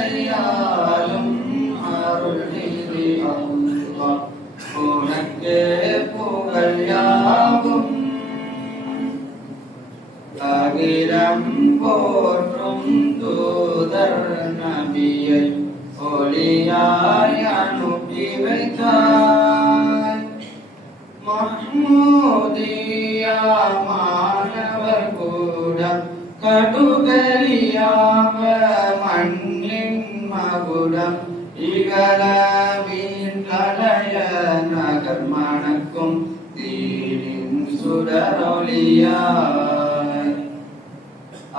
அகிலத்தையாலும் அருள் நிதி அல்லாஹ் உனக்கே புகழ் யாவும். அகிலம் போற்றும் தூதர் நபியை ஒளியாய் அனுப்பி வைத்தாய். மஹ்மூதியா மாணவர் கூட கடுகரியாவ மண்ணின் மகுடம் இகல வீண்களைய நகர் மணக்கும் தீரின் சுடரொளியாய்.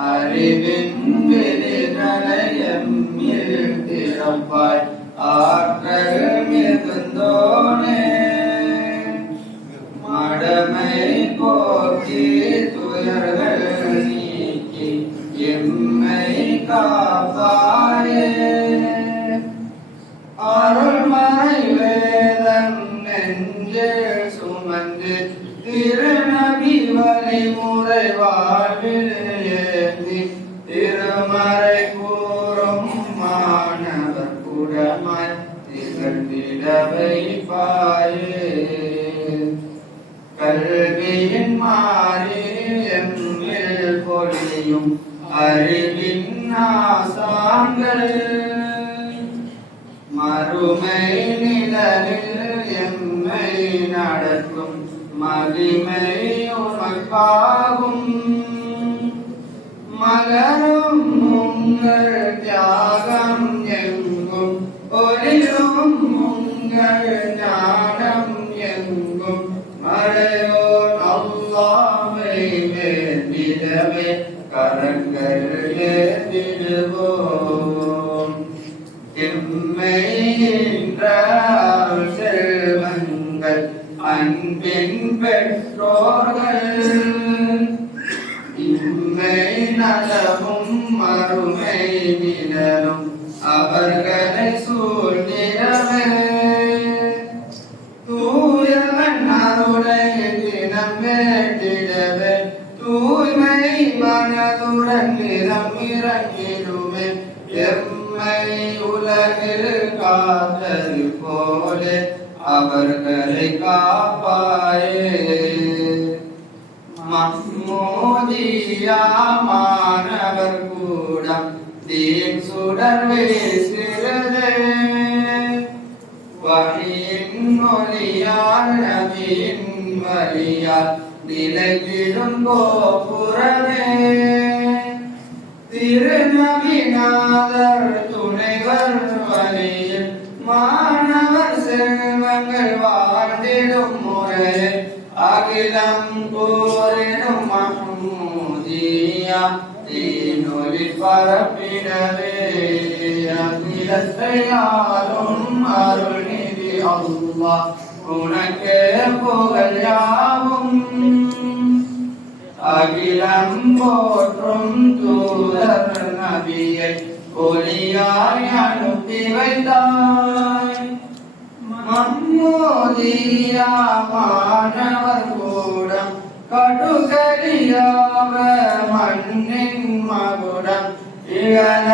அறிவின் விதிகளையம்மில் திறப்பாய் ஆற்றல் மிகுந்தோனே. மடமை போக்கி துயர்கள் நீக்கி எம்மை காப்பாயே. அருள்மறை வேதம் நெஞ்சில் சுமந்து திருநபி வழிமுறை வாழ்வில் ஏந்தி திருமறை கூறும் மாணவர் குடமாய் திகழ்ந்திட வைப்பாயே. கல்வியின் மாறி எம்மில் பொழியும் அறிவின் ஆசான்கள் மறுமை நிழலில் எம்மை நடக்கும் மகிமை உமக்காகும். மலரும் உங்கள் தியாகம் எங்கும் ஒளிரும் உங்கள் ஞானம் எங்கும் மறையோர் அல்லாஹ்வை வேண்டிடவே கரங்கள் ஏந்திடுவோம். எம்மை என்ற செல்வங்கள் அன்பின் பெற்றோர்கள் இம்மை நலமும் மறுமை நிழலும் அவர்களை சூழ்ந்திடவே. தூயவன் அருளை தினம் வேண்டிடவே தூய்மை மனதுடன் நிறம் இறங்கிடுமே. எம்மை உலகில் காத்தது போல அவர்களை காப்பாயே. மஹ்மூதியா மாணவர் கூடம் தீன் சுடர் வீசுகிறதே. வஹீயின் ஒளியால் நபியின் வழியால் நிலைத்திடும் கோபுரமே. திருநபிநாதர் துணைவர் வழியில் மாணவர் செல்வங்கள் வாழ்ந்திடும் முறை அகிலம் கூறிடும் மஹ்மூதியா தீனொலி பரப்பிடவே. அகிலத்தையாலும் அருள் நிதி அல்லாஹ் உனக்கே புகழ் யாவும். அகிலம் போற்றும் தூதர் நபியை ஒளியாய் அனுப்பி வைத்தாய். மஹ்மூதியா மாணவர் கூடம் கடுகரியாவ மண்ணின் மகுடம் இகல